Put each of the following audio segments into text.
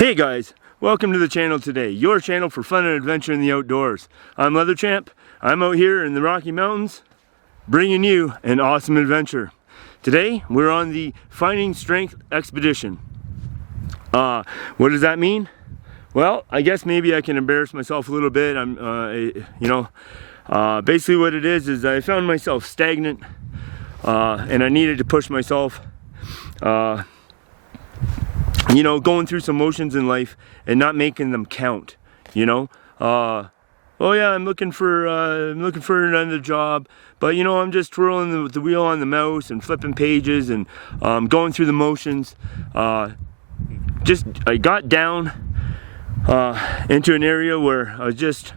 Hey guys, welcome to the channel today, your channel for fun and adventure in the outdoors. I'm Leather Champ. I'm out here in the Rocky Mountains bringing you an awesome adventure. Today we're on the Finding Strength expedition. What does that mean? Well, I guess maybe I can embarrass myself a little bit. Basically what it is I found myself stagnant and I needed to push myself. Going through some motions in life and not making them count. Oh yeah, I'm looking for another job, but I'm just twirling the wheel on the mouse and flipping pages and going through the motions. I got down into an area where I was just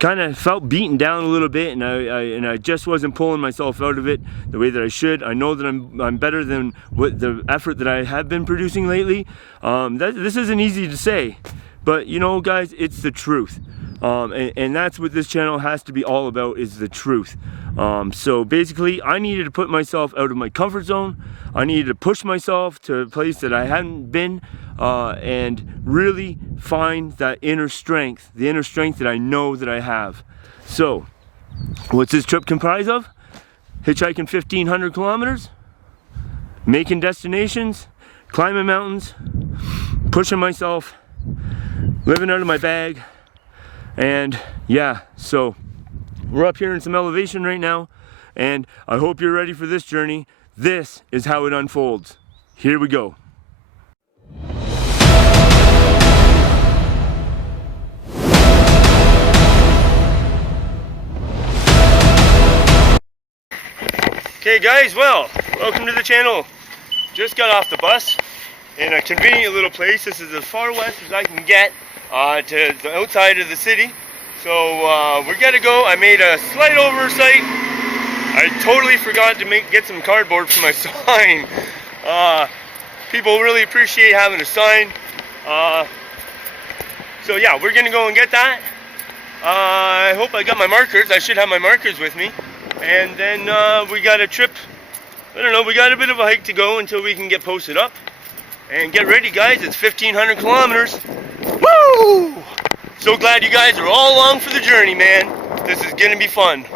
kind of felt beaten down a little bit, and I just wasn't pulling myself out of it the way that I should. I know that I'm better than what the effort that I have been producing lately. This isn't easy to say, but guys, it's the truth. And that's what this channel has to be all about, is the truth. So basically, I needed to put myself out of my comfort zone. I needed to push myself to a place that I hadn't been, and really find that inner strength, the inner strength that I know that I have. So, what's this trip comprised of? Hitchhiking 1,500 kilometers, making destinations, climbing mountains, pushing myself, living out of my bag, and yeah, so we're up here in some elevation right now, and I hope you're ready for this journey. This is how it unfolds. Here we go. Okay guys, well, welcome to the channel. Just got off the bus in a convenient little place. This is as far west as I can get to the outside of the city. So we're gonna go. I made a slight oversight. I totally forgot to get some cardboard for my sign. People really appreciate having a sign. So yeah, we're gonna go and get that. I hope I got my markers. I should have my markers with me. And then we got a trip. I don't know, we got a bit of a hike to go until we can get posted up. And get ready guys, it's 1,500 kilometers. Woo! So glad you guys are all along for the journey, man. This is gonna be fun.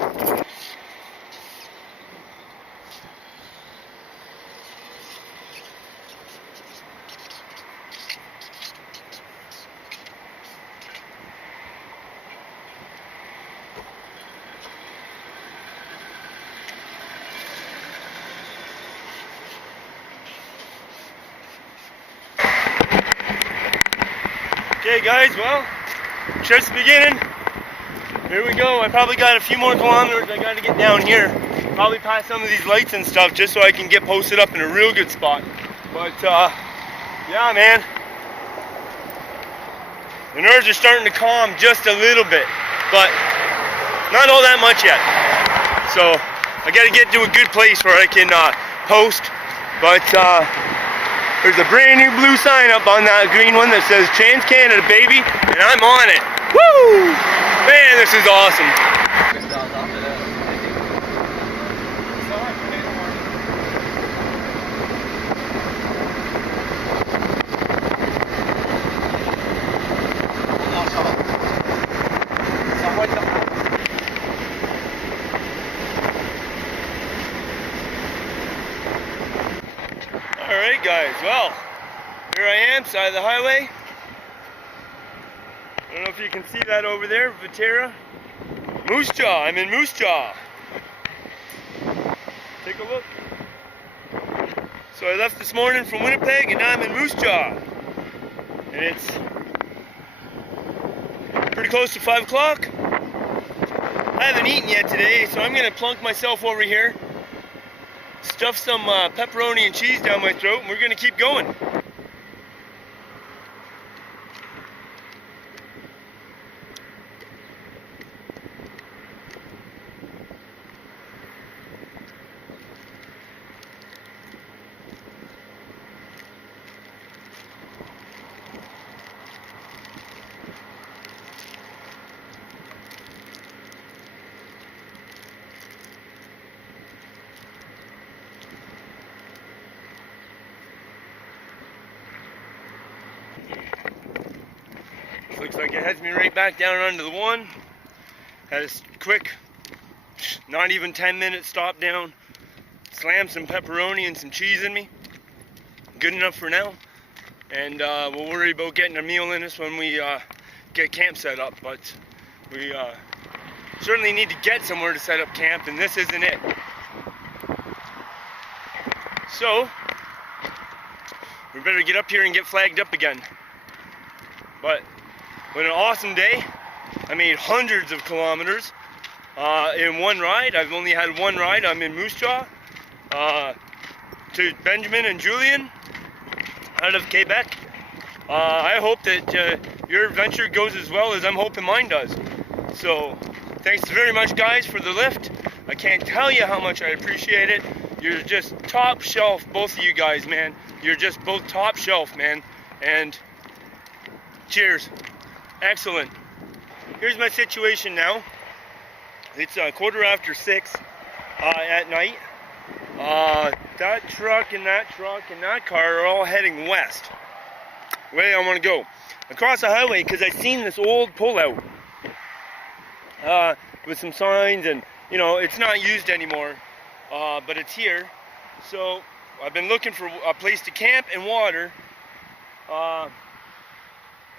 Okay guys, well, trip's beginning. Here we go. I probably got a few more kilometers I gotta get down here. Probably past some of these lights and stuff just so I can get posted up in a real good spot. But yeah man, the nerves are starting to calm just a little bit, but not all that much yet. So I gotta get to a good place where I can post. But there's a brand new blue sign up on that green one that says Trans Canada, baby, and I'm on it. Woo! Man, this is awesome. Alright guys, well, here I am, side of the highway. I don't know if you can see that over there, Vatera. Moose Jaw, I'm in Moose Jaw. Take a look. So I left this morning from Winnipeg and now I'm in Moose Jaw. And it's pretty close to 5 o'clock. I haven't eaten yet today, so I'm gonna plunk myself over here, stuff some pepperoni and cheese down my throat, and we're gonna keep going. looks like it heads me right back down onto the one. Had a quick, not even 10-minute stop down. Slammed some pepperoni and some cheese in me. Good enough for now. And we'll worry about getting a meal in us when we get camp set up. But we certainly need to get somewhere to set up camp, and this isn't it. So, we better get up here and get flagged up again. But, what an awesome day. I made hundreds of kilometers in one ride. I've only had one ride. I'm in Moose Jaw to Benjamin and Julian out of Quebec. I hope that your adventure goes as well as I'm hoping mine does. So, thanks very much, guys, for the lift. I can't tell you how much I appreciate it. You're just top shelf, both of you guys, man. You're just both top shelf, man. And cheers. Excellent. Here's my situation now. It's 6:15 at night. That truck and that car are all heading west. Where I want to go. Across the highway, because I seen this old pullout with some signs, and you know, it's not used anymore, but it's here. So I've been looking for a place to camp and water.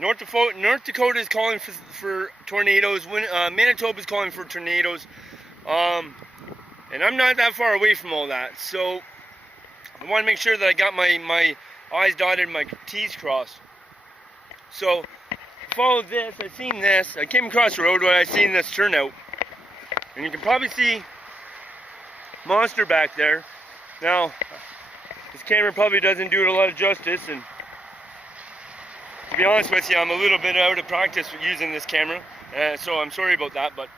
North Dakota is calling for tornadoes. Manitoba is calling for tornadoes. And I'm not that far away from all that. So I want to make sure that I got my I's dotted and my T's crossed. So I followed this. I seen this. I came across the road where I seen this turnout. And you can probably see monster back there. Now, this camera probably doesn't do it a lot of justice, and to be honest with you, I'm a little bit out of practice with using this camera, so I'm sorry about that. But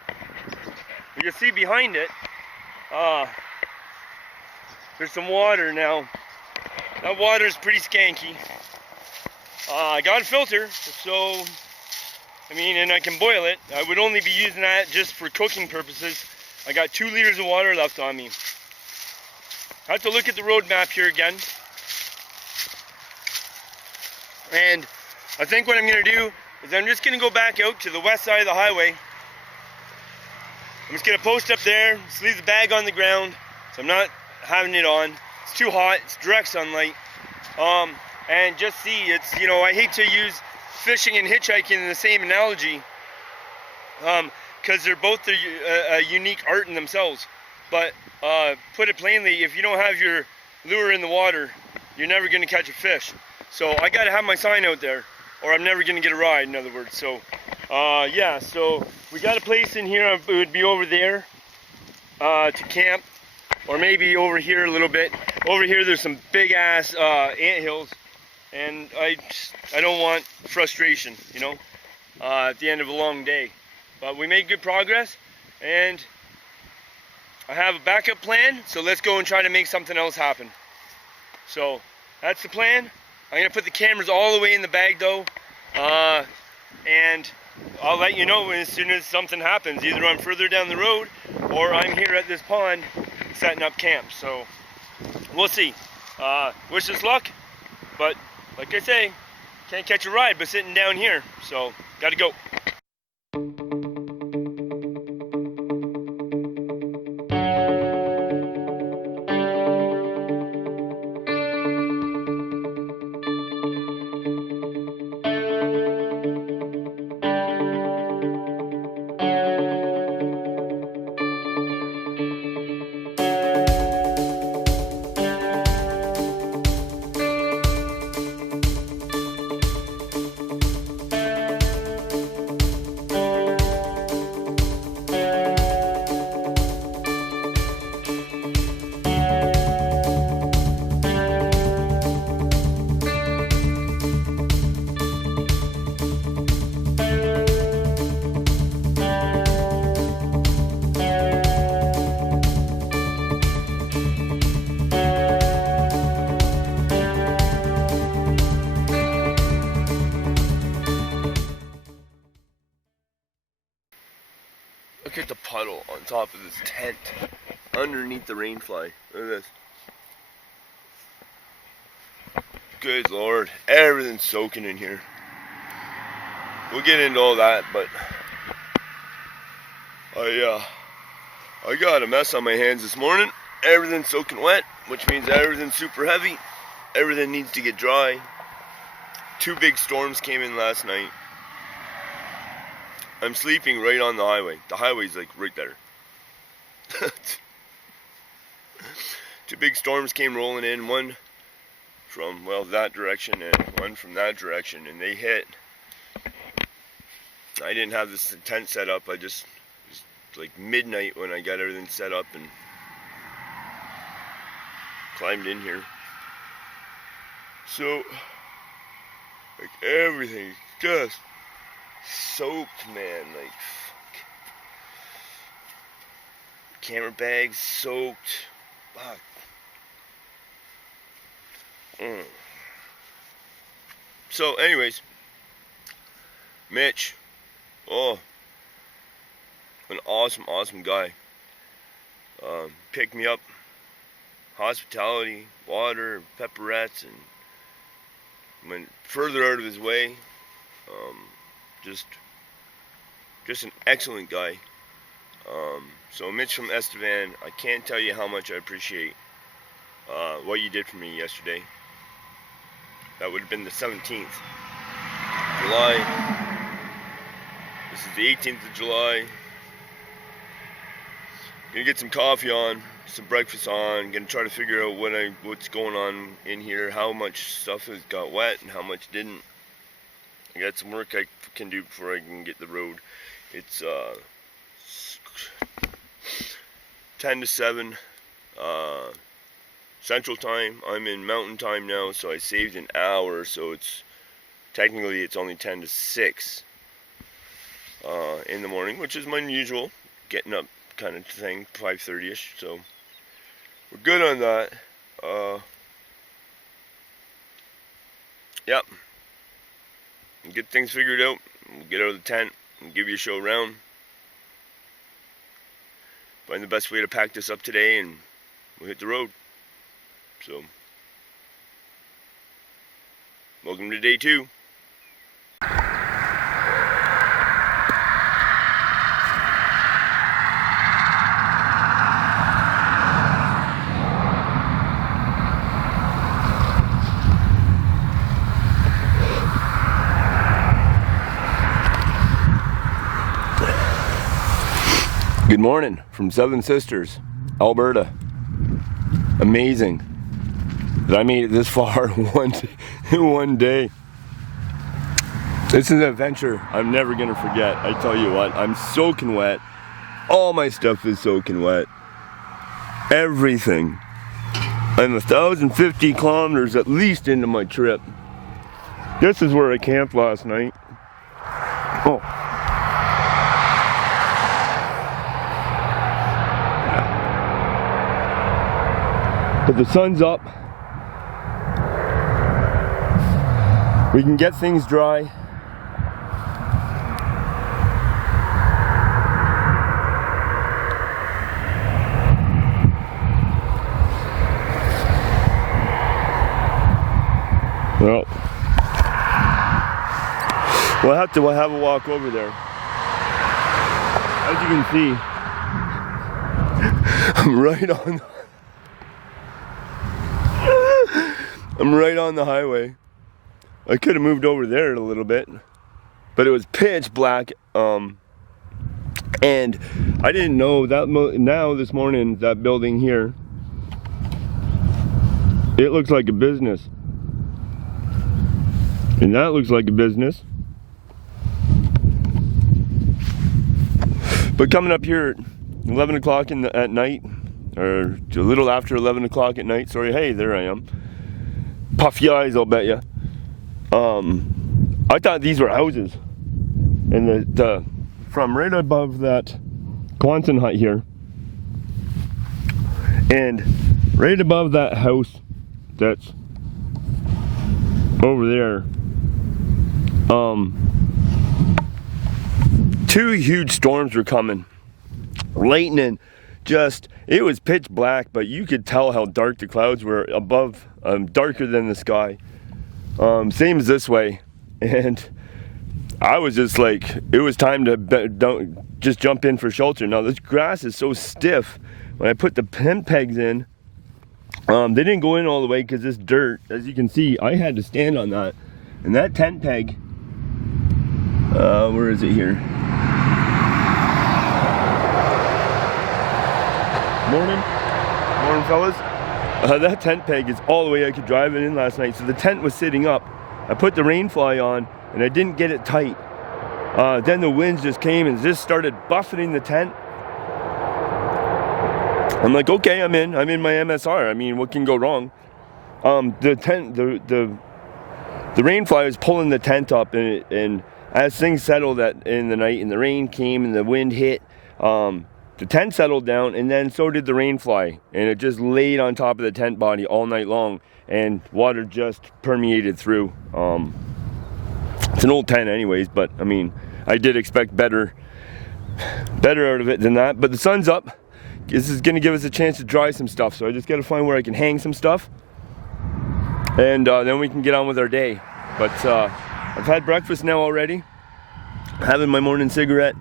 you can see behind it, there's some water now. That water is pretty skanky. I got a filter, so I mean, and I can boil it. I would only be using that just for cooking purposes. I got 2 liters of water left on me. I have to look at the road map here again. And I think what I'm going to do is I'm just going to go back out to the west side of the highway. I'm just going to post up there, just leave the bag on the ground, so I'm not having it on. It's too hot, it's direct sunlight. And just see, it's, you know, I hate to use fishing and hitchhiking in the same analogy, because they're both a unique art in themselves. But put it plainly, if you don't have your lure in the water, you're never going to catch a fish. So I got to have my sign out there, or I'm never going to get a ride, in other words. So yeah, so we got a place in here. It would be over there to camp, or maybe over here a little bit. Over here there's some big ass anthills, and I don't want frustration, you know, at the end of a long day. But we made good progress, and I have a backup plan, so let's go and try to make something else happen. So that's the plan. I'm going to put the cameras all the way in the bag though, and I'll let you know as soon as something happens. Either I'm further down the road, or I'm here at this pond setting up camp. So we'll see. Wish us luck, but like I say, can't catch a ride by sitting down here, so gotta go. Look at the puddle on top of this tent, underneath the rainfly. Look at this. Good Lord, everything's soaking in here. we'll get into all that, but I got a mess on my hands this morning. Everything's soaking wet, which means everything's super heavy. Everything needs to get dry. 2 big storms came in last night. I'm sleeping right on the highway. The highway's like right there. 2 big storms came rolling in, one from, well, that direction and one from that direction, and they hit. I didn't have this tent set up. It was like midnight when I got everything set up and climbed in here. So, like, everything's just soaked, man. Like, fuck. Camera bags soaked. Fuck. So, anyways, Mitch, an awesome guy. Picked me up, hospitality, water, pepperettes, and went further out of his way. Just an excellent guy. So Mitch from Estevan, I can't tell you how much I appreciate what you did for me yesterday. That would have been the 17th July. This is the 18th of July. Gonna get some coffee on, some breakfast on. Gonna try to figure out what's going on in here, how much stuff has got wet and how much didn't. I got some work I can do before I can get the road. It's 10 to 7 Central Time. I'm in Mountain Time now, so I saved an hour, so it's only 10 to 6 in the morning, which is my usual getting up kind of thing, 5:30ish. So we're good on that. Yep. Get things figured out. We'll get out of the tent and give you a show around. Find the best way to pack this up today, and we'll hit the road. So, welcome to day 2. Good morning from Southern Sisters, Alberta. Amazing that I made it this far in one day. This is an adventure I'm never gonna forget. I tell you what, I'm soaking wet. All my stuff is soaking wet. Everything. I'm 1,050 kilometers at least into my trip. This is where I camped last night. Oh. But the sun's up. We can get things dry. Well, we'll have a walk over there. As you can see, I'm right on the highway. I could have moved over there a little bit, but it was pitch black, and I didn't know that now this morning that building here, it looks like a business, and that looks like a business. But coming up here at 11 o'clock at night, or a little after 11 o'clock at night, sorry, hey, there I am. Puffy eyes, I'll bet ya. I thought these were houses, and from right above that Quonset hut here, and right above that house that's over there, 2 huge storms were coming. Lightning, it was pitch black, but you could tell how dark the clouds were above, darker than the sky. Same as this way. And I was just like, it was time to don't just jump in for shelter. Now this grass is so stiff. When I put the tent pegs in, they didn't go in all the way because this dirt, as you can see, I had to stand on that. And that tent peg, where is it here? Morning fellas. That tent peg is all the way I could drive it in last night. So the tent was sitting up. I put the rain fly on and I didn't get it tight. Then the winds just came and just started buffeting the tent. I'm like, okay, I'm in my MSR. I mean, what can go wrong? The rain fly was pulling the tent up, and as things settled in the night and the rain came and the wind hit, the tent settled down, and then so did the rain fly, and it just laid on top of the tent body all night long, and water just permeated through. It's an old tent anyways, but I mean, I did expect better out of it than that. But the sun's up. This is gonna give us a chance to dry some stuff, so I just gotta find where I can hang some stuff, and then we can get on with our day. But I've had breakfast now already, having my morning cigarette.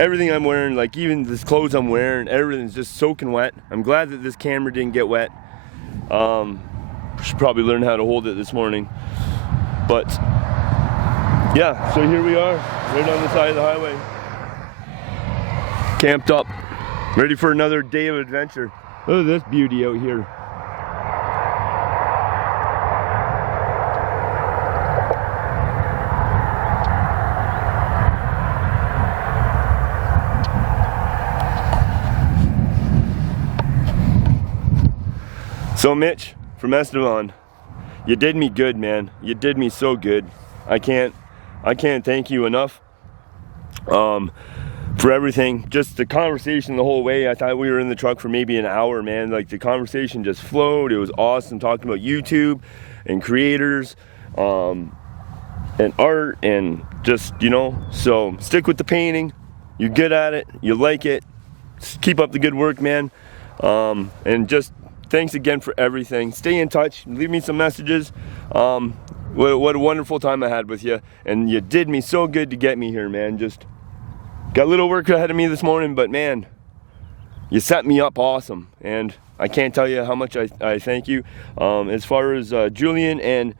Everything I'm wearing, like even this clothes I'm wearing, everything's just soaking wet. I'm glad that this camera didn't get wet. Should probably learn how to hold it this morning. But yeah, so here we are, right on the side of the highway, camped up, ready for another day of adventure. Look at this beauty out here. So Mitch from Estevan, you did me good, man. You did me so good. I can't thank you enough for everything. Just the conversation the whole way. I thought we were in the truck for maybe an hour, man. Like the conversation just flowed. It was awesome talking about YouTube and creators and art and just, you know, so stick with the painting. You're good at it. You like it. Just keep up the good work, man. And just thanks again for everything. Stay in touch. Leave me some messages. What a wonderful time I had with you. And you did me so good to get me here, man. Just got a little work ahead of me this morning, but man, you set me up awesome. And I can't tell you how much I thank you. As far as Julian and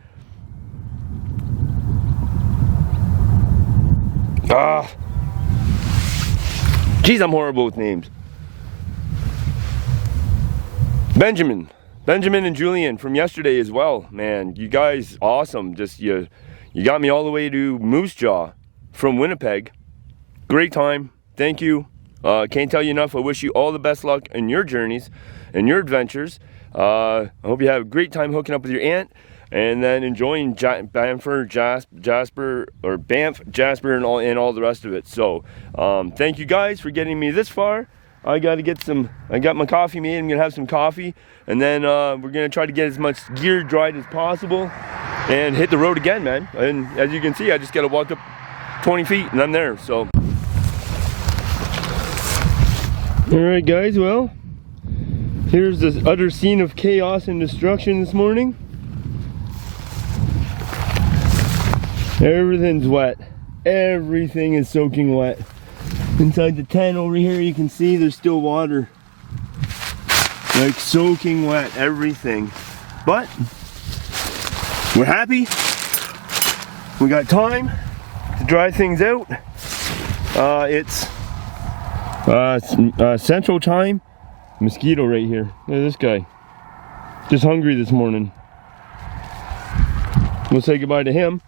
geez, I'm horrible with names. Benjamin and Julian from yesterday as well, man. You guys awesome. Just you got me all the way to Moose Jaw from Winnipeg. Great time. Thank you. Can't tell you enough. I wish you all the best luck in your journeys and your adventures. I hope you have a great time hooking up with your aunt and then enjoying Banff, Jasper, and all the rest of it. So thank you guys for getting me this far. I got my coffee made. I'm gonna have some coffee, and then we're gonna try to get as much gear dried as possible and hit the road again, man. And as you can see, I just gotta walk up 20 feet and I'm there, so. All right, guys, well, here's this utter scene of chaos and destruction this morning. Everything's wet. Everything is soaking wet. Inside the tent over here, you can see there's still water. Like soaking wet, everything. But we're happy. We got time to dry things out. It's Central Time. Mosquito right here. Look at this guy. Just hungry this morning. We'll say goodbye to him.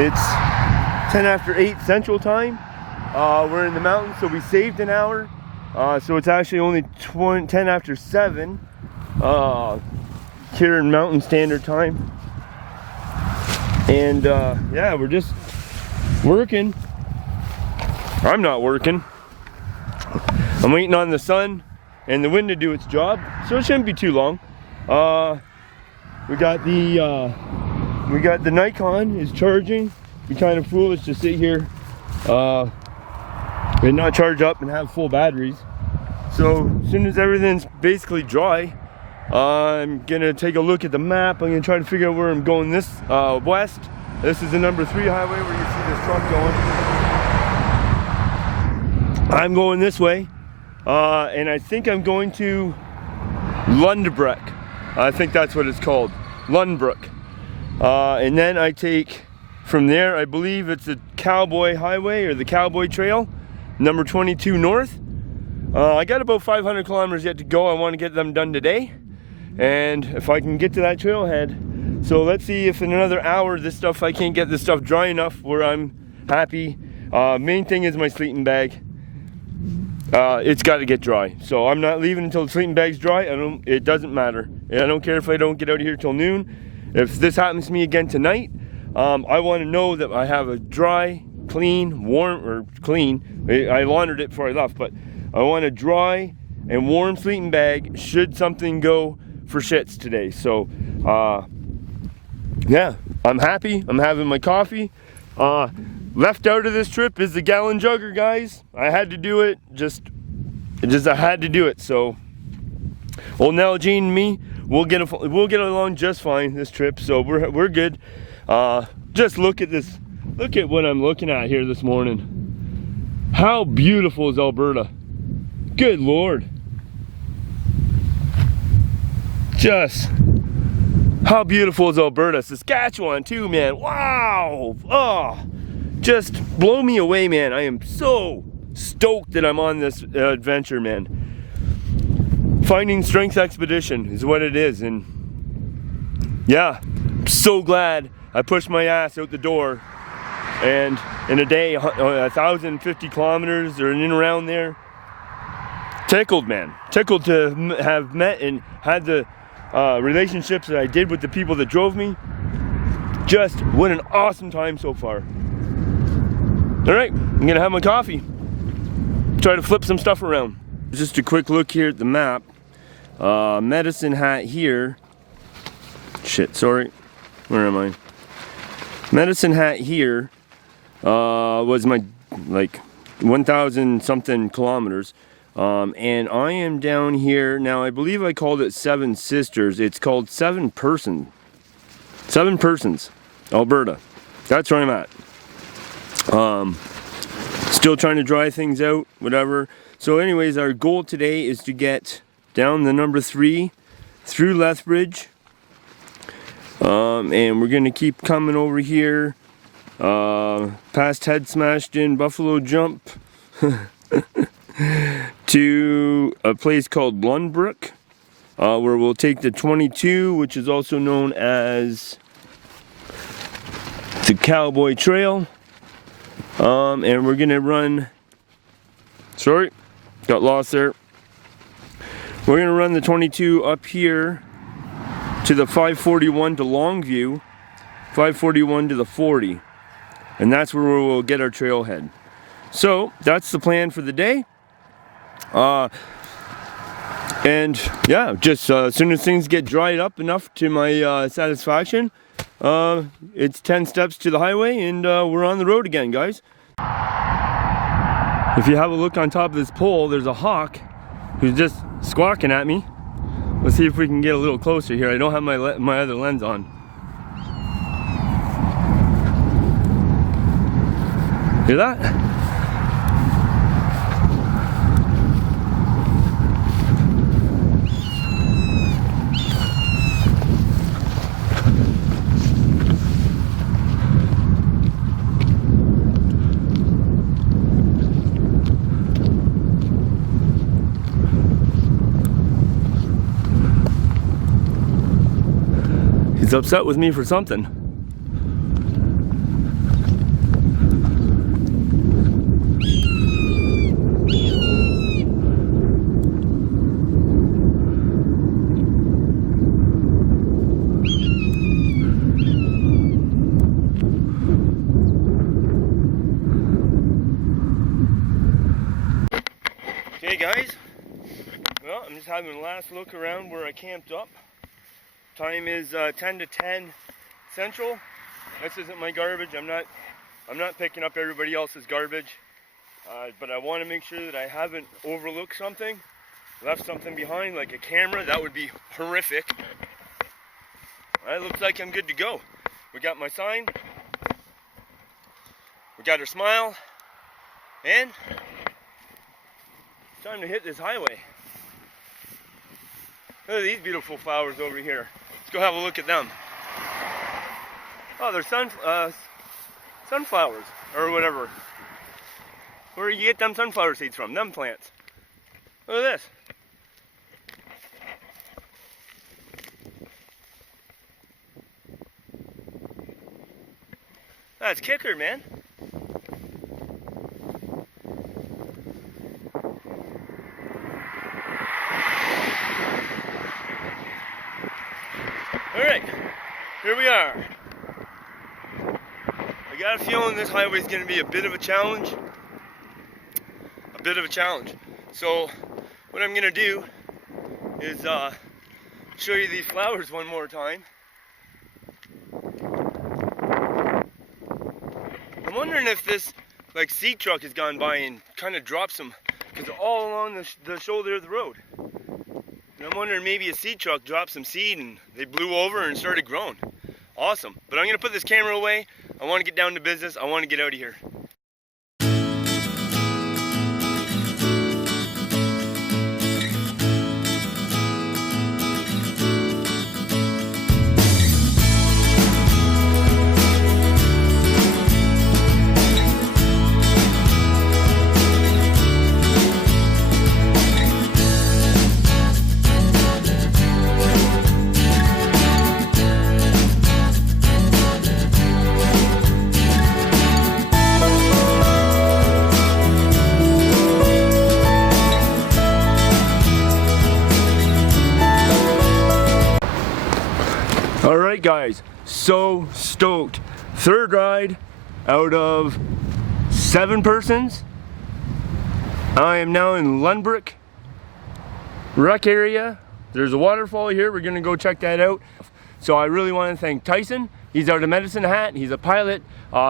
It's 10 after 8 Central Time. We're in the mountains, so we saved an hour. So it's actually only 10 after 7 here in Mountain Standard Time. And yeah, we're just working. I'm not working. I'm waiting on the sun and the wind to do its job, so it shouldn't be too long. We got the Nikon is charging. Be kind of foolish to sit here and not charge up and have full batteries. So as soon as everything's basically dry, I'm gonna take a look at the map. I'm gonna try to figure out where I'm going this west. This is the number 3 highway where you see this truck going. I'm going this way, and I think I'm going to Lundbrook. I think that's what it's called, Lundbrook. And then I take from there, I believe it's the Cowboy Highway or the Cowboy Trail, number 22 north. I got about 500 kilometers yet to go. I want to get them done today, and if I can get to that trailhead. So let's see if in another hour I can't get this stuff dry enough where I'm happy. Main thing is my sleeping bag. It's got to get dry, so I'm not leaving until the sleeping bag's dry. It doesn't matter. I don't care if I don't get out of here till noon. If this happens to me again tonight, I want to know that I have a dry, clean, warm, or clean. I laundered it before I left, but I want a dry and warm sleeping bag should something go for shits today. So, yeah, I'm happy. I'm having my coffee. Left out of this trip is the gallon jugger, guys. I had to do it. I had to do it. So, old Nalgene and me, we'll get along just fine this trip. So we're good. Just look at this. Look at what I'm looking at here this morning. How beautiful is Alberta? Good Lord. Just how beautiful is Alberta? Saskatchewan too, man. Wow. Oh, just blow me away, man. I am so stoked that I'm on this adventure, man. Finding Strength Expedition is what it is, and yeah, I'm so glad I pushed my ass out the door, and in a day, 1,050 kilometers or in and around there. Tickled, man. Tickled to have met and had the relationships that I did with the people that drove me. Just what an awesome time so far. All right, I'm gonna have my coffee. Try to flip some stuff around. Just a quick look here at the map. Medicine Hat here. Shit, sorry. Where am I? Medicine Hat here was my, like, 1,000 something kilometers. And I am down here, now I believe I called it Seven Sisters. It's called Seven Persons, Alberta. That's where I'm at. Still trying to dry things out, whatever. So anyways, our goal today is to get down the number 3 through Lethbridge. And we're gonna keep coming over here, past Head Smashed In, Buffalo Jump, to a place called Lundbrook, where we'll take the 22, which is also known as the Cowboy Trail. And we're gonna run, sorry, got lost there. We're gonna run the 22 up here to the 541 to Longview, 541 to the 40, and that's where we'll get our trailhead. So that's the plan for the day. And yeah, just as soon as things get dried up enough to my satisfaction, it's 10 steps to the highway, and we're on the road again, guys. If you have a look on top of this pole, there's a hawk who's just squawking at me. Let's see if we can get a little closer here. I don't have my other lens on. Hear that? He's upset with me for something. Okay guys, well, I'm just having a last look around where I camped up. Time is 10 to 10 Central. This isn't my garbage. I'm not picking up everybody else's garbage, but I want to make sure that I haven't overlooked something. left something behind, like a camera, that would be horrific. It looks like I'm good to go. We got my sign, we got her smile, and it's time to hit this highway. Look at these beautiful flowers over here. Let's go have a look at them. Oh, they're sunflowers, or whatever. Where do you get them sunflower seeds from? Them plants. Look at this. That's kicker, man. Alright, here we are. I got a feeling this highway is going to be a bit of a challenge. So, what I'm going to do is show you these flowers one more time. I'm wondering if this seed truck has gone by and kind of dropped some, because they're all along the shoulder of the road. And I'm wondering maybe a seed truck dropped some seed and they blew over and started growing. Awesome. But I'm going to put this camera away. I want to get down to business. I want to get out of here. Alright guys, so stoked. Third ride out of 7 persons. I am now in Lundbrook Rec area. There's a waterfall here. We're gonna go check that out. So I really want to thank Tyson. He's out of Medicine Hat. He's a pilot.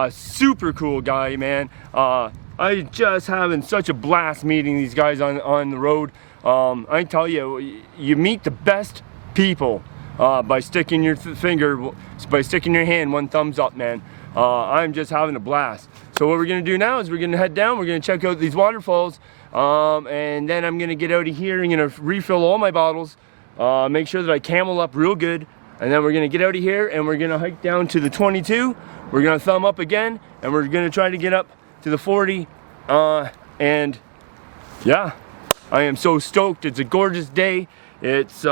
Super cool guy, man. I just having such a blast meeting these guys on the road. I tell you, you meet the best people by sticking your hand one thumbs up, man. I'm just having a blast. So what we're gonna do now is we're gonna head down. We're gonna check out these waterfalls, and then I'm gonna get out of here. I'm gonna refill all my bottles, make sure that I camel up real good, and then we're gonna get out of here and we're gonna hike down to the 22. We're gonna thumb up again, and we're gonna try to get up to the 40. And yeah, I am so stoked. It's a gorgeous day. It's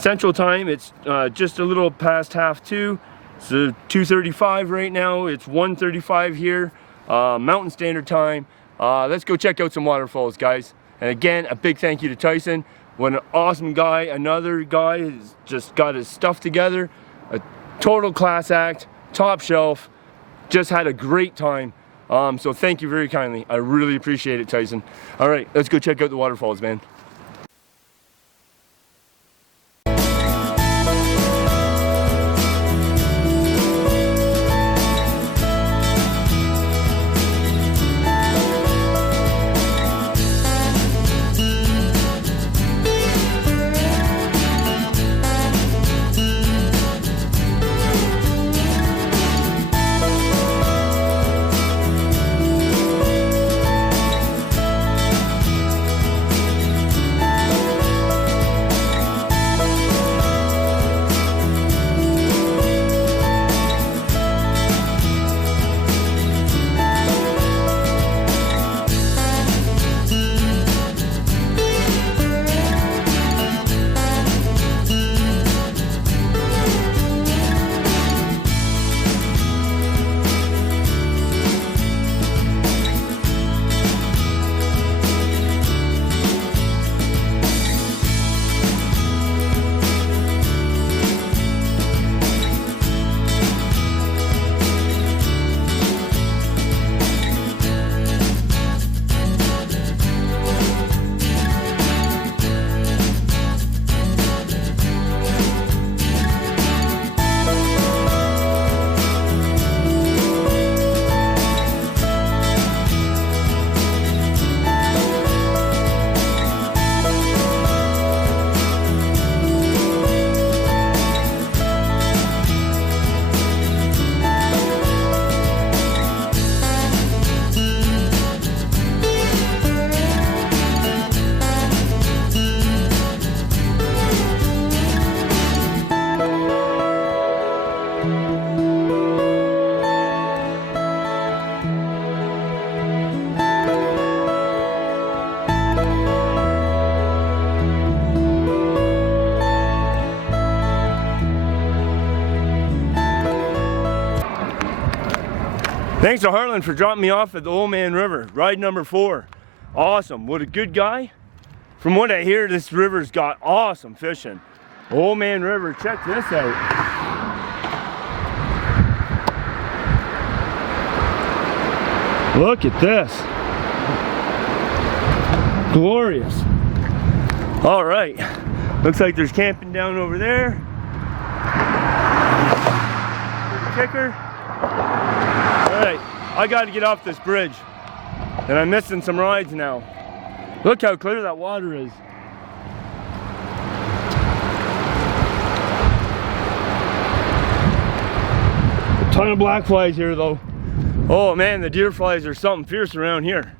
Central Time. It's just a little past 1:30. It's 2:35 right now. It's 1:35 here, Mountain Standard Time. Let's go check out some waterfalls, guys. And again, a big thank you to Tyson. What an awesome guy. Another guy has just got his stuff together. A total class act, top shelf. Just had a great time. So thank you very kindly. I really appreciate it, Tyson. All right, let's go check out the waterfalls, man. Thanks to Harlan for dropping me off at the Old Man River, ride number 4. Awesome, what a good guy. From what I hear, this river's got awesome fishing. Old Man River, check this out. Look at this. Glorious. All right, looks like there's camping down over there. For the kicker. All right, I got to get off this bridge, and I'm missing some rides now. Look how clear that water is. A ton of black flies here though. Oh man, the deer flies are something fierce around here.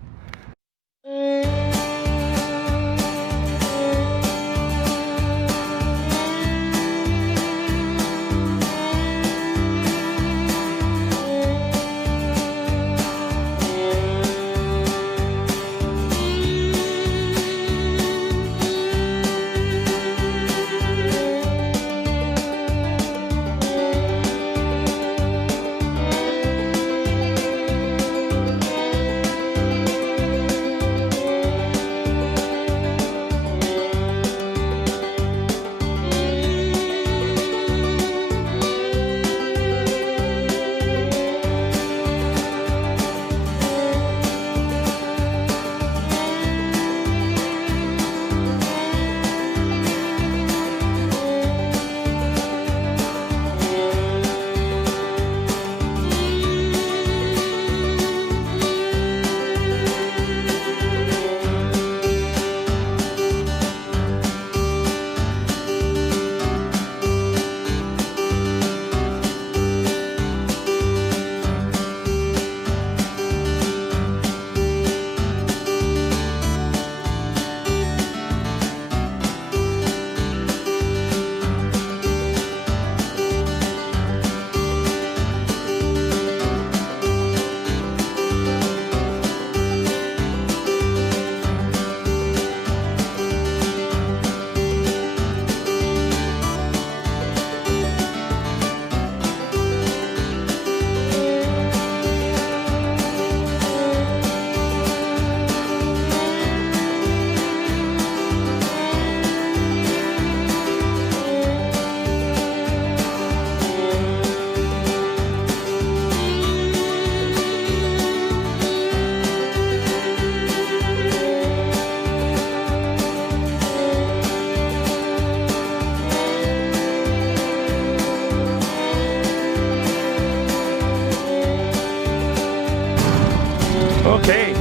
Okay,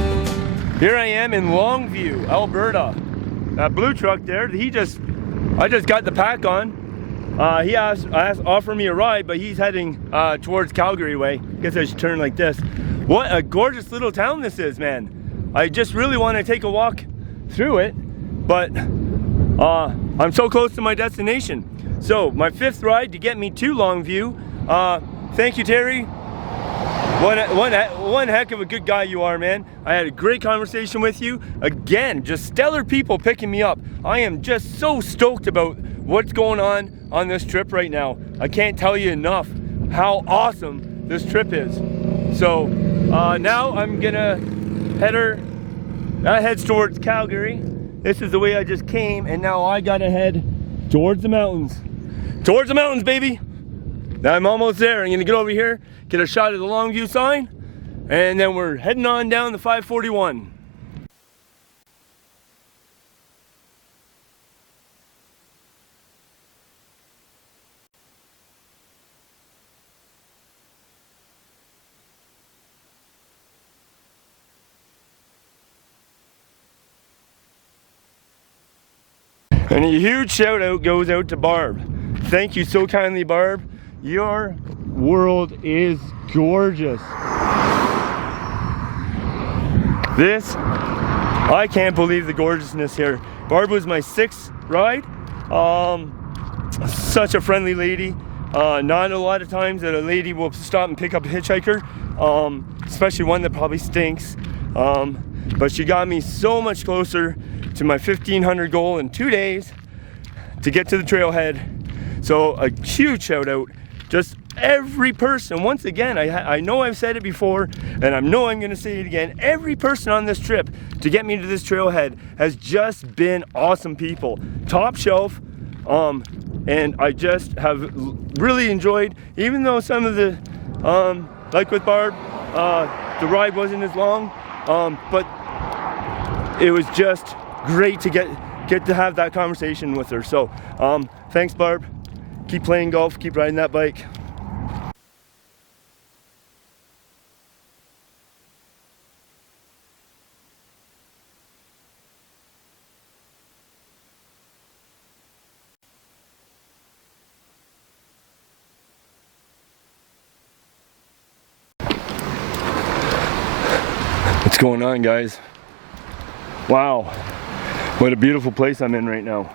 here I am in Longview, Alberta. That blue truck there, I just got the pack on. He offered me a ride, but he's heading towards Calgary way. Guess I should turn like this. What a gorgeous little town this is, man. I just really want to take a walk through it, but I'm so close to my destination. So my 5th ride to get me to Longview. Thank you, Terry. One heck of a good guy you are, man. I had a great conversation with you. Again, just stellar people picking me up. I am just so stoked about what's going on this trip right now. I can't tell you enough how awesome this trip is. So now I'm gonna head towards Calgary. This is the way I just came, and now I gotta head towards the mountains. Towards the mountains, baby. I'm almost there. I'm gonna get over here, get a shot of the Longview sign, and then we're heading on down the 541. And a huge shout out goes out to Barb. Thank you so kindly, Barb. Your world is gorgeous. I can't believe the gorgeousness here. Barb was my 6th ride. Such a friendly lady. Not a lot of times that a lady will stop and pick up a hitchhiker, especially one that probably stinks. But she got me so much closer to my 1,500 goal in 2 days to get to the trailhead. So a huge shout out just every person, once again, I know I've said it before, and I know I'm gonna say it again, every person on this trip to get me to this trailhead has just been awesome people, top shelf, and I just have really enjoyed, even though some of the, like with Barb, the ride wasn't as long, but it was just great to get to have that conversation with her. So thanks, Barb. Keep playing golf, keep riding that bike. What's going on, guys? Wow, what a beautiful place I'm in right now.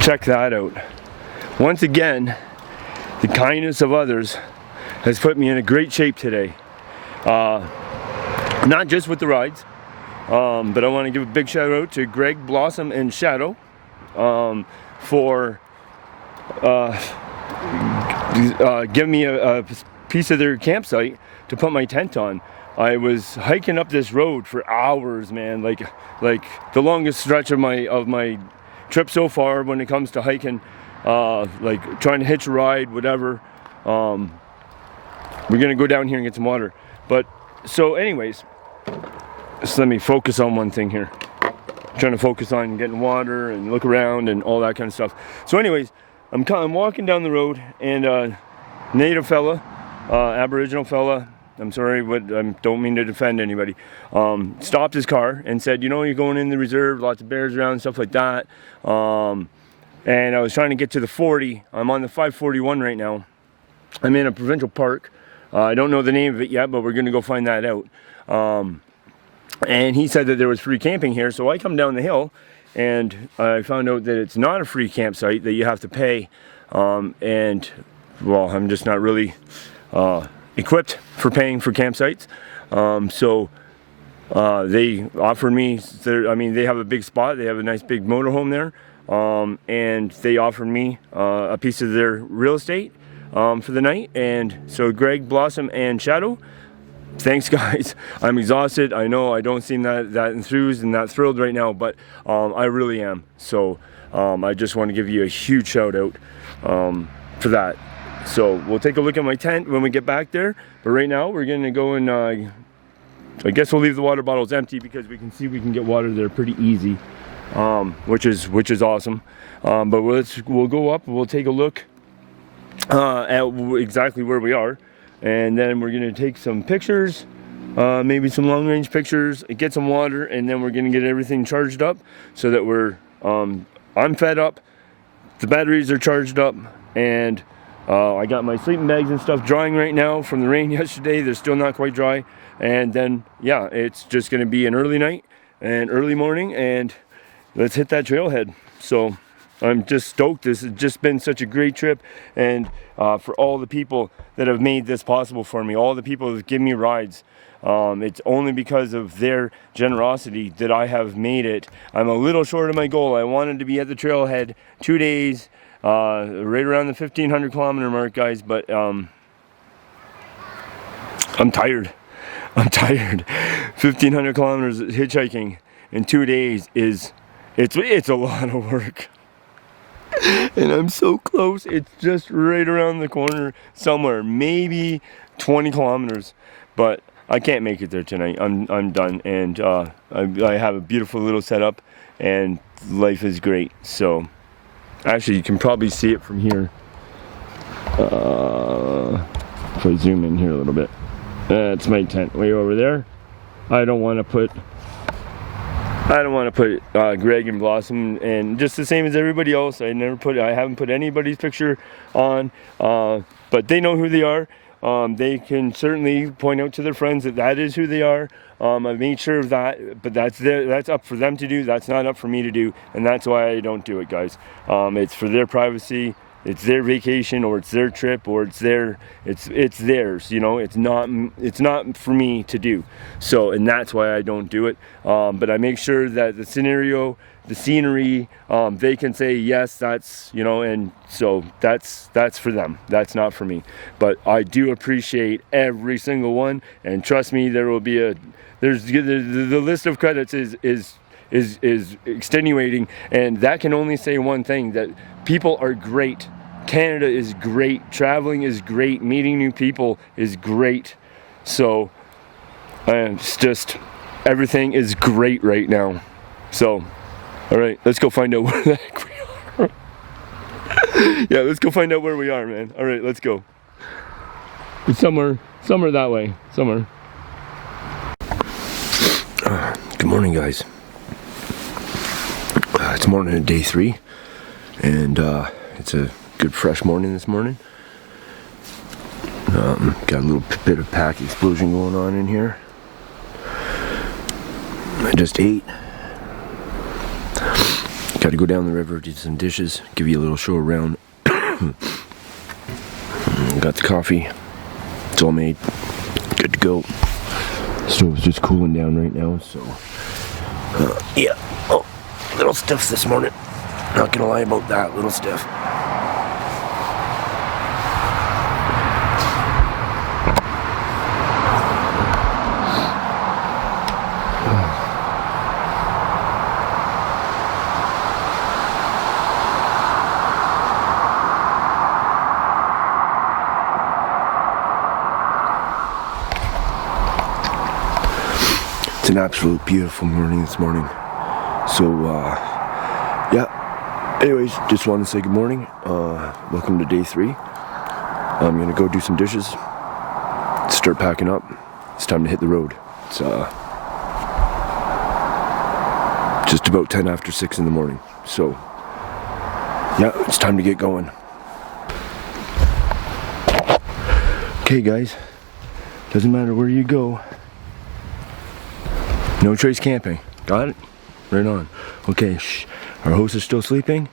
Check that out. Once again, the kindness of others has put me in a great shape today. Not just with the rides, but I want to give a big shout out to Greg, Blossom, and Shadow for giving me a piece of their campsite to put my tent on. I was hiking up this road for hours, man, like the longest stretch of my trip so far when it comes to hiking, like trying to hitch a ride, whatever. We're gonna go down here and get some water. But so anyways, just let me focus on one thing here. I'm trying to focus on getting water and look around and all that kind of stuff. So anyways, I'm walking down the road, and native fella, Aboriginal fella, I'm sorry, but I don't mean to defend anybody, stopped his car and said, you know, you're going in the reserve, lots of bears around, stuff like that. And I was trying to get to the 40. I'm on the 541 right now. I'm in a provincial park. I don't know the name of it yet, but we're going to go find that out. And he said that there was free camping here, so I come down the hill, and I found out that it's not a free campsite, that you have to pay. And, well, I'm just not really equipped for paying for campsites. So they offered me, they have a big spot, they have a nice big motorhome there, and they offered me a piece of their real estate for the night. And so Greg, Blossom, and Shadow, thanks guys. I'm exhausted. I know I don't seem that enthused and that thrilled right now, but I really am. So I just want to give you a huge shout out for that. So we'll take a look at my tent when we get back there, but right now we're gonna go and I guess we'll leave the water bottles empty because we can see we can get water there pretty easy, which is awesome. But we'll go up, we'll take a look at exactly where we are, and then we're gonna take some pictures, maybe some long range pictures, get some water, and then we're gonna get everything charged up so that we're I'm fed up, the batteries are charged up, and I got my sleeping bags and stuff drying right now from the rain yesterday. They're still not quite dry. And then, yeah, it's just going to be an early night and early morning, and let's hit that trailhead. So I'm just stoked. This has just been such a great trip, and for all the people that have made this possible for me, all the people that give me rides. It's only because of their generosity that I have made it. I'm a little short of my goal. I wanted to be at the trailhead 2 days, right around the 1,500 kilometer mark, guys, but I'm tired. 1,500 kilometers hitchhiking in 2 days it's a lot of work. And I'm so close. It's just right around the corner somewhere, maybe 20 kilometers, but I can't make it there tonight. I'm done, and I have a beautiful little setup, and life is great. So actually, you can probably see it from here. If I zoom in here a little bit, that's my tent way over there. I don't want to put Greg and Blossom, and just the same as everybody else. I haven't put anybody's picture on, but they know who they are. They can certainly point out to their friends that is who they are. I made sure of that, but that's up for them to do. That's not up for me to do, and that's why I don't do it, guys. It's for their privacy, it's their vacation, or it's their trip, or it's theirs, you know. It's not for me to do. So, and that's why I don't do it. But I make sure that the scenario, the scenery, they can say yes, that's, you know, and so that's for them. That's not for me. But I do appreciate every single one, and trust me, there will be the list of credits is extenuating, and that can only say one thing: that people are great. Canada is great. Traveling is great. Meeting new people is great. So it's just everything is great right now. So, all right, let's go find out where the heck we are. Yeah, let's go find out where we are, man. All right, let's go. It's somewhere that way. Somewhere. Good morning, guys. It's morning of day 3, and it's a good fresh morning this morning. Got a little bit of pack explosion going on in here. I just ate. Got to go down the river, do some dishes, give you a little show around. Got the coffee. It's all made. Good to go. Stove's just cooling down right now, so yeah. Oh, little stiff this morning. Not gonna lie about that, little stiff. It's an absolute beautiful morning this morning. So, yeah. Anyways, just wanted to say good morning. Welcome to day 3. I'm gonna go do some dishes, start packing up. It's time to hit the road. It's just about 10 after 6 in the morning. So, yeah, it's time to get going. Okay, guys. Doesn't matter where you go. No trace camping. Got it? Right on. Okay, shh. Our host is still sleeping.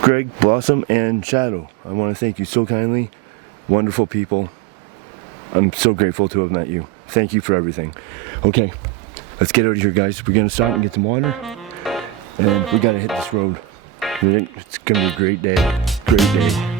Greg, Blossom, and Shadow, I want to thank you so kindly. Wonderful people. I'm so grateful to have met you. Thank you for everything. Okay, let's get out of here, guys. We're going to stop and get some water. And we got to hit this road. It's going to be a great day. Great day.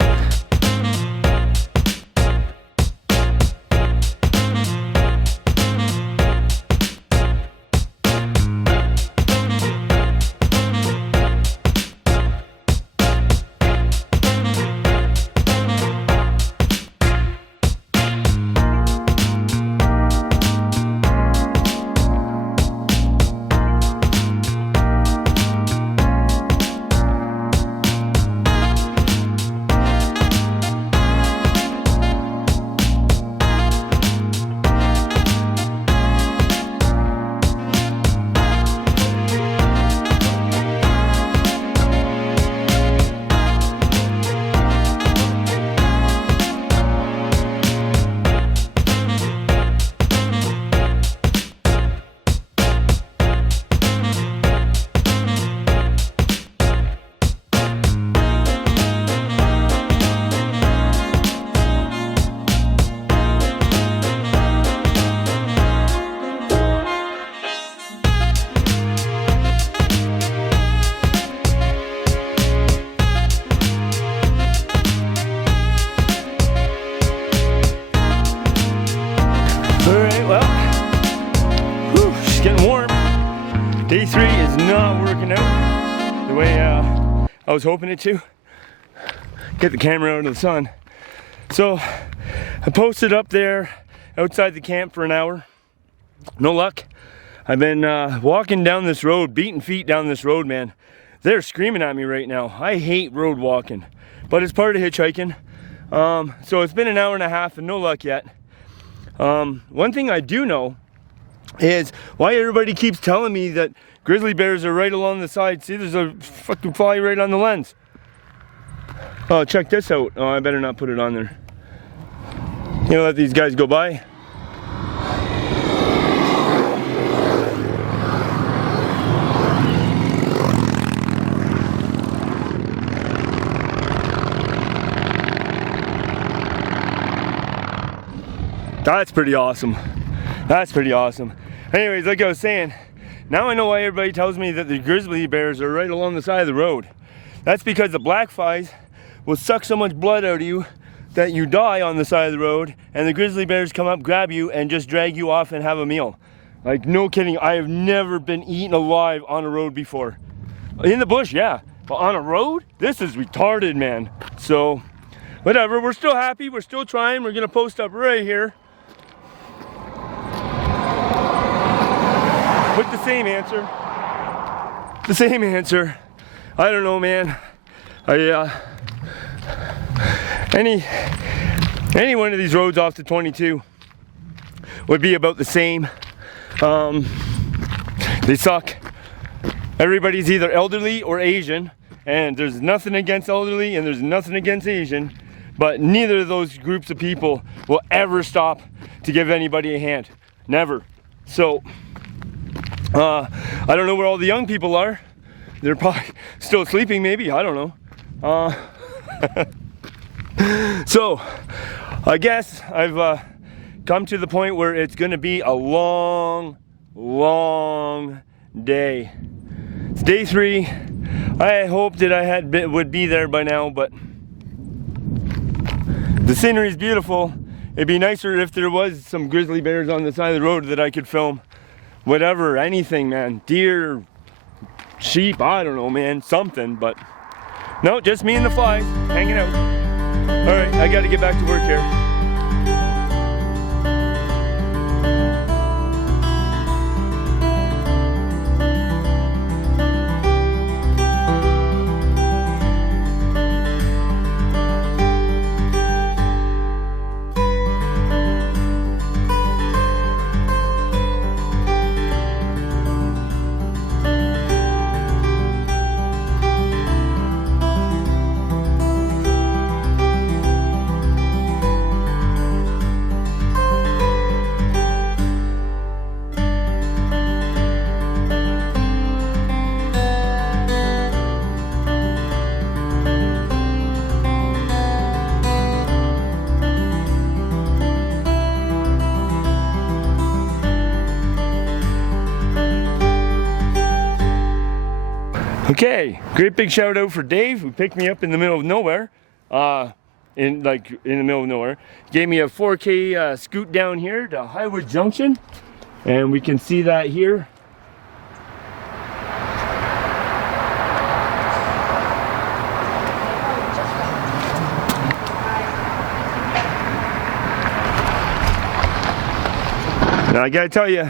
Day 3 is not working out the way I was hoping it to. Get the camera out of the sun. So I posted up there outside the camp for an hour. No luck. I've been walking down this road, beating feet down this road, man. They're screaming at me right now. I hate road walking, but it's part of hitchhiking. So it's been an hour and a half and no luck yet. One thing I do know is why everybody keeps telling me that grizzly bears are right along the side. See, there's a fucking fly right on the lens. Oh, check this out. Oh, I better not put it on there. You know, let these guys go by. That's pretty awesome. That's pretty awesome. Anyways, like I was saying, now I know why everybody tells me that the grizzly bears are right along the side of the road. That's because the black flies will suck so much blood out of you that you die on the side of the road, and the grizzly bears come up, grab you, and just drag you off and have a meal. Like, no kidding, I have never been eaten alive on a road before. In the bush, yeah, but on a road? This is retarded, man. So, whatever, we're still happy, we're still trying, we're gonna post up right here with the same answer. The same answer. I don't know, man. Any one of these roads off the 22 would be about the same. They suck. Everybody's either elderly or Asian, and there's nothing against elderly and there's nothing against Asian, but neither of those groups of people will ever stop to give anybody a hand. Never. So, I don't know where all the young people are. They're probably still sleeping, maybe, I don't know. So, I guess I've come to the point where it's gonna be a long day. It's day 3. I hoped that I would be there by now, but the scenery is beautiful. It'd be nicer if there was some grizzly bears on the side of the road that I could film. Whatever, anything, man. Deer, sheep, I don't know, man, something, but no, just me and the flies hanging out. All right, I gotta get back to work here. Okay, great big shout out for Dave, who picked me up in the middle of nowhere. In the middle of nowhere. Gave me a 4K scoot down here to Highwood Junction, and we can see that here. Now I gotta tell you,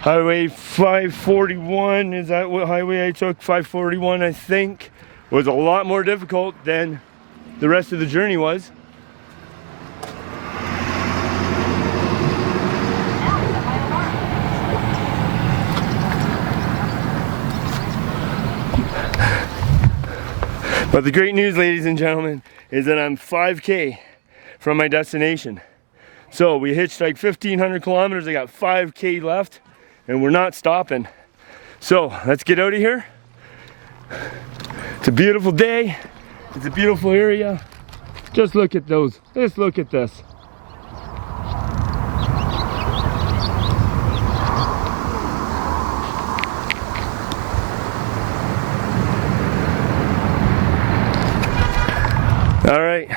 Highway 541, is that what highway I took? 541, I think, was a lot more difficult than the rest of the journey was. But the great news, ladies and gentlemen, is that I'm 5K from my destination. So we hitched like 1,500 kilometers, I got 5K left, and we're not stopping. So let's get out of here. It's a beautiful day. It's a beautiful area. Just look at those. Just look at this. All right,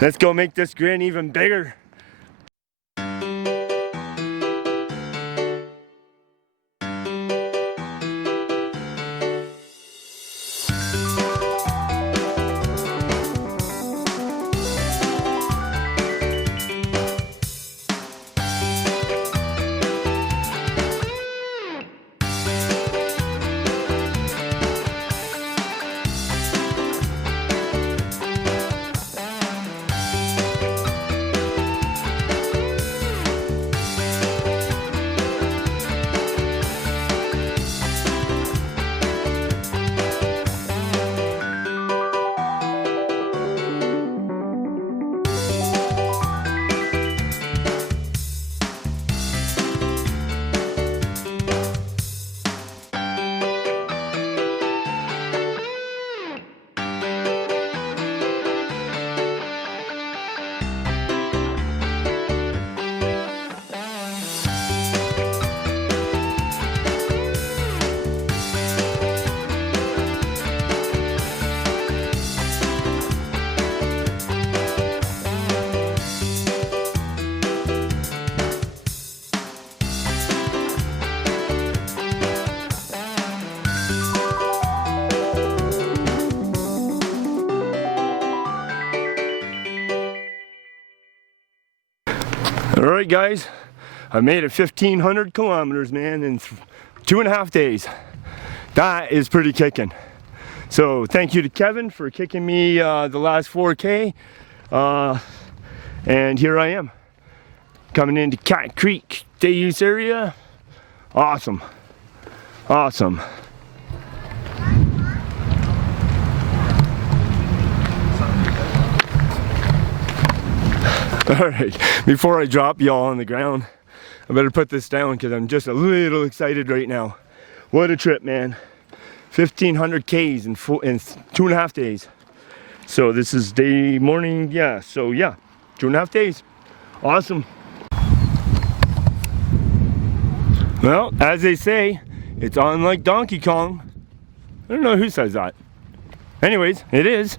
let's go make this grin even bigger. Alright guys, I made it 1,500 kilometers, man, in 2.5 days. That is pretty kicking. So thank you to Kevin for kicking me the last 4K. And here I am, coming into Cat Creek day use area. Awesome. Awesome. Alright, before I drop y'all on the ground, I better put this down because I'm just a little excited right now. What a trip, man. 1,500 Ks in 2.5 days. So this is day morning, yeah, so yeah, 2.5 days. Awesome. Well, as they say, it's on like Donkey Kong. I don't know who says that. Anyways, it is.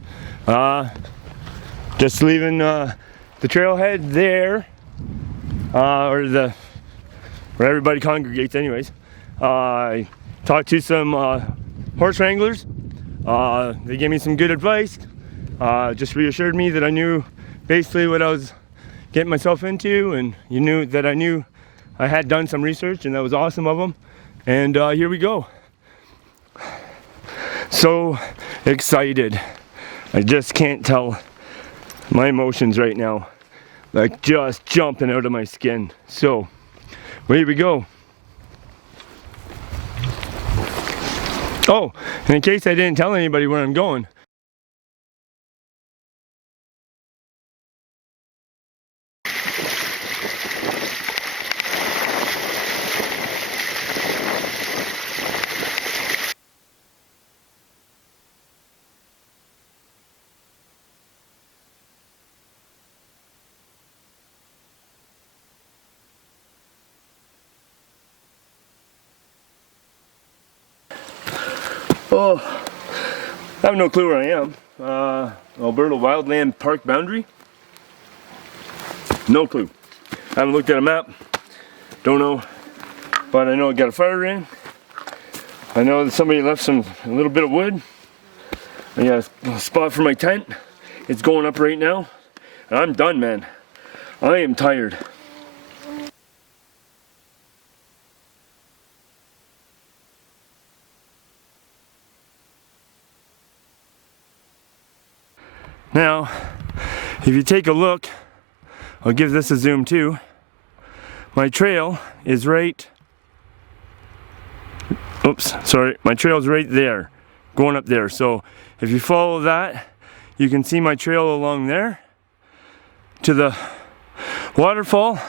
Just leaving the trailhead there, or where everybody congregates anyways. I talked to some horse wranglers. They gave me some good advice. Just reassured me that I knew basically what I was getting myself into, and I knew I had done some research, and that was awesome of them. And here we go. So excited. I just can't tell my emotions right now, like just jumping out of my skin. So here we go. Oh, and in case I didn't tell anybody where I'm going, oh, I have no clue where I am. Alberta Wildland Park boundary? No clue. I haven't looked at a map. Don't know. But I know I got a fire in. I know that somebody left a little bit of wood. I got a spot for my tent. It's going up right now. And I'm done, man. I am tired. Now, if you take a look, I'll give this a zoom too. My trail is right, my trail's right there, going up there. So if you follow that, you can see my trail along there to the waterfall.